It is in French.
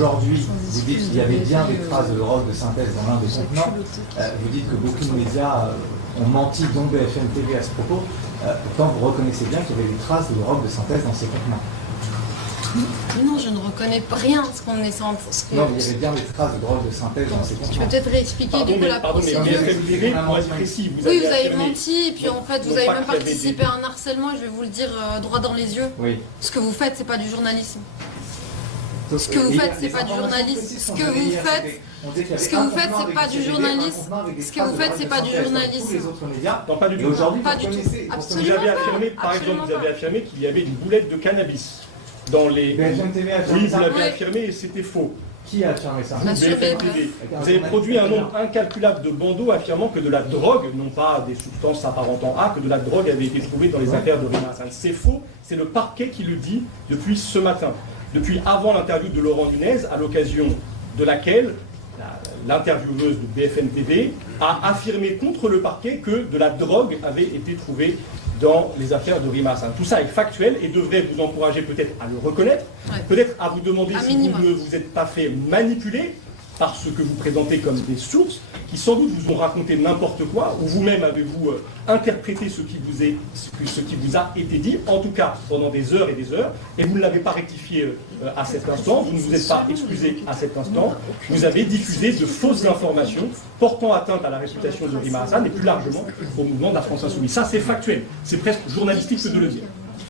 aujourd'hui, vous dites qu'il y avait bien des traces de drogue de synthèse dans l'un des contenants. Vous dites que beaucoup de médias ont menti, dont BFM TV à ce propos. Pourtant, vous reconnaissez bien qu'il y avait des traces de drogue de synthèse dans ces contenants. Non, je ne reconnais rien ce qu'on est sans. Non, il y avait bien des traces de drogue de synthèse dans ces contenants. Tu peux peut-être réexpliquer du coup la procédure. mais Oui, vous avez menti, et puis en fait, vous avez même participé à un harcèlement, je vais vous le dire droit dans les yeux. Oui. Ce que vous faites, c'est pas du journalisme. Ce que vous faites, c'est pas du journalisme. Ce que vous faites, c'est pas du journalisme. Ce que vous faites, c'est pas du journalisme. Non, pas du tout. Aujourd'hui, pas du tout. Absolument vous avez affirmé, par exemple, vous avez affirmé qu'il y avait une boulette de cannabis dans les. BFM TV a affirmé Oui, ça. vous l'avez affirmé et c'était faux. Qui a affirmé ça? BFM TV. Vous avez produit un nombre incalculable de bandeaux affirmant que de la drogue, non pas des substances s'apparentant à, que de la drogue avait été trouvée dans les affaires de Rima Hassan. C'est faux, c'est le parquet qui le dit depuis ce matin. Depuis avant l'interview de Laurent Nunez, à l'occasion de laquelle l'intervieweuse de BFM TV a affirmé contre le parquet que de la drogue avait été trouvée dans les affaires de Rima Hassan. Tout ça est factuel et devrait vous encourager peut-être à le reconnaître, peut-être à vous demander si vous ne vous êtes pas fait manipuler par ce que vous présentez comme des sources qui sans doute vous ont raconté n'importe quoi, ou vous-même avez-vous interprété ce qui vous a été dit, en tout cas pendant des heures et des heures, et vous ne l'avez pas rectifié à cet instant, vous ne vous êtes pas excusé à cet instant, vous avez diffusé de fausses informations portant atteinte à la réputation de Rima Hassan et plus largement au mouvement de la France Insoumise. Ça c'est factuel, c'est presque journalistique que de le dire.